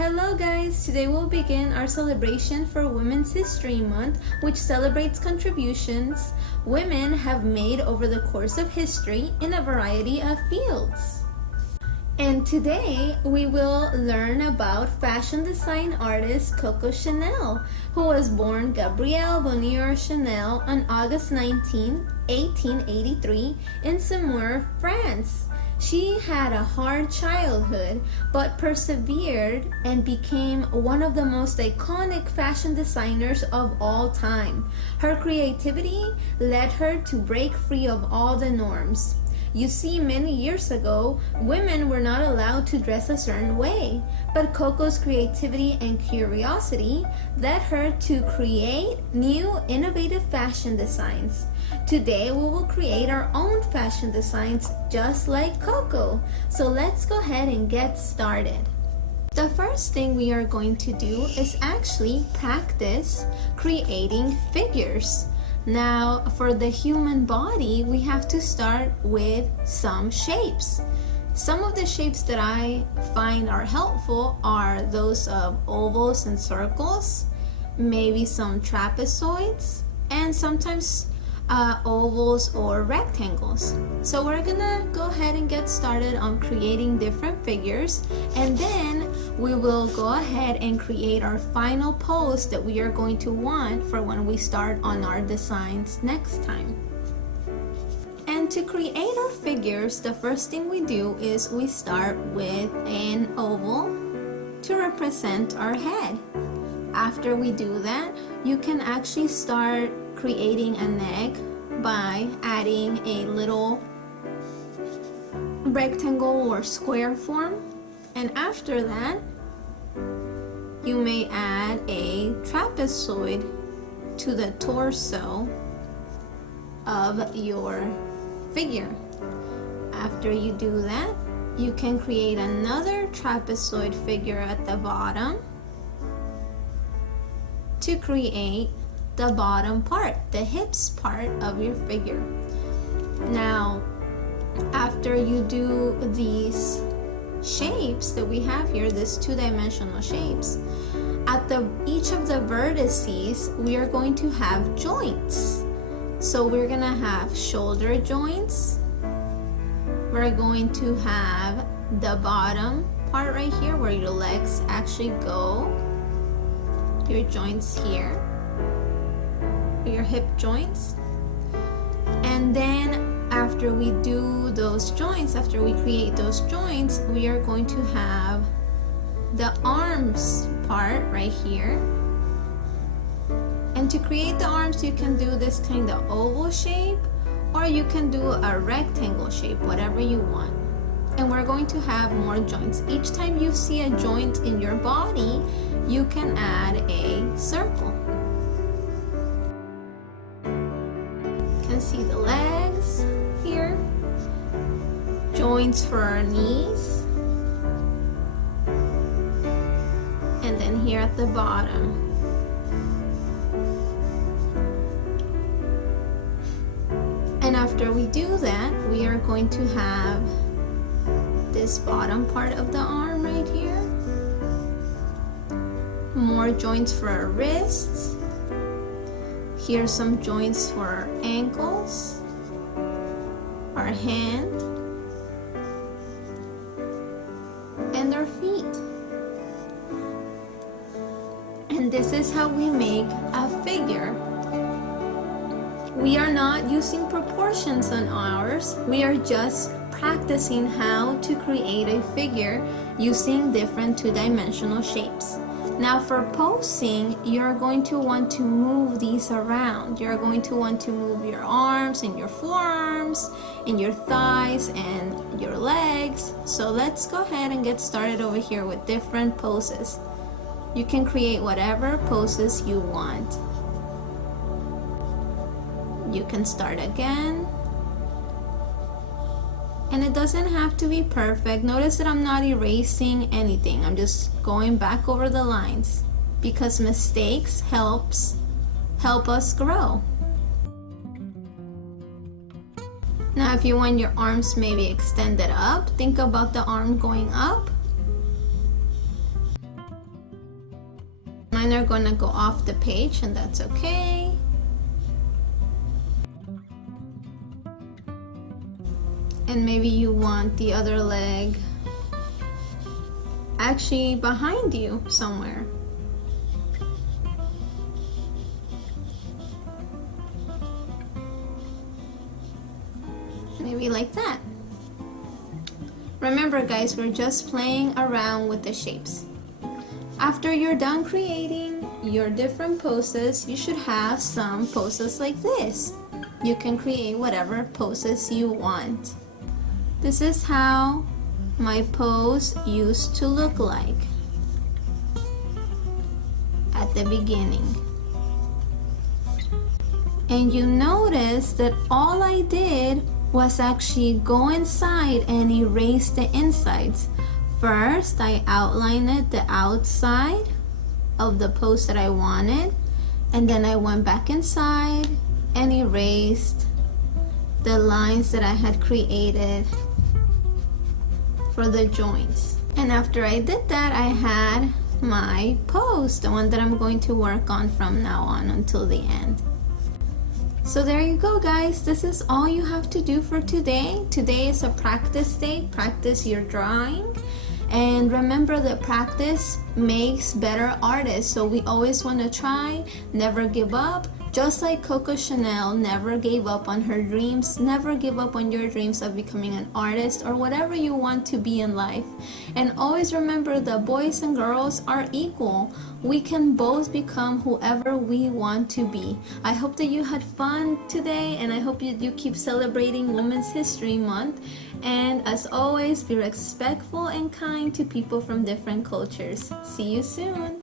Hello guys! Today we'll begin our celebration for Women's History Month, which celebrates contributions women have made over the course of history in a variety of fields. And today we will learn about fashion design artist Coco Chanel, who was born Gabrielle Bonheur Chanel on August 19, 1883 in Saumur, France. She had a hard childhood, but persevered and became one of the most iconic fashion designers of all time. Her creativity led her to break free of all the norms. You see, many years ago, women were not allowed to dress a certain way, but Coco's creativity and curiosity led her to create new, innovative fashion designs. Today, we will create our own fashion designs just like Coco. So let's go ahead and get started. The first thing we are going to do is actually practice creating figures. Now, for the human body, we have to start with some shapes. Some of the shapes that I find are helpful are those of ovals and circles, maybe some trapezoids, and sometimes ovals or rectangles. So we're gonna go ahead and get started on creating different figures, and then we will go ahead and create our final pose that we are going to want for when we start on our designs next time. And to create our figures, the first thing we do is we start with an oval to represent our head. After we do that, you can actually start creating an egg by adding a little rectangle or square form, and after that you may add a trapezoid to the torso of your figure. After you do that, you can create another trapezoid figure at the bottom to create the bottom part, the hips part of your figure. Now, after you do these shapes that we have here, these two-dimensional shapes, at each of the vertices, we are going to have joints. So we're gonna have shoulder joints. We're going to have the bottom part right here where your legs actually go, your joints here, your hip joints. And then after we do those joints, after we create those joints, we are going to have the arms part right here. And to create the arms, you can do this kind of oval shape, or you can do a rectangle shape, whatever you want. And we're going to have more joints. Each time you see a joint in your body, you can add a circle. You can see the legs here, joints for our knees, and then here at the bottom. And after we do that, we are going to have this bottom part of the arm right here, more joints for our wrists. Here's some joints for our ankles, our hand, and our feet. And this is how we make a figure. We are not using proportions on ours. We are just practicing how to create a figure using different two-dimensional shapes. Now for posing, you're going to want to move these around. You're going to want to move your arms and your forearms and your thighs and your legs. So let's go ahead and get started over here with different poses. You can create whatever poses you want. You can start again. And it doesn't have to be perfect. Notice that I'm not erasing anything. I'm just going back over the lines because mistakes help us grow. Now if you want your arms maybe extended up, think about the arm going up Mine are gonna go off the page, and that's okay. And maybe you want the other leg actually behind you somewhere. Maybe like that. Remember guys, we're just playing around with the shapes. After you're done creating your different poses, you should have some poses like this. You can create whatever poses you want. This is how my pose used to look like at the beginning. And you notice that all I did was actually go inside and erase the insides. First, I outlined the outside of the pose that I wanted, and then I went back inside and erased the lines that I had created for the joints. And after I did that, I had my pose, the one that I'm going to work on from now on until the end. So there you go guys, this is all you have to do for today. Today is a practice day. Practice your drawing, and remember that practice makes better artists. So we always want to try, never give up. Just like Coco Chanel never gave up on her dreams, never give up on your dreams of becoming an artist or whatever you want to be in life. And always remember that boys and girls are equal. We can both become whoever we want to be. I hope that you had fun today, and I hope you keep celebrating Women's History Month. And as always, be respectful and kind to people from different cultures. See you soon.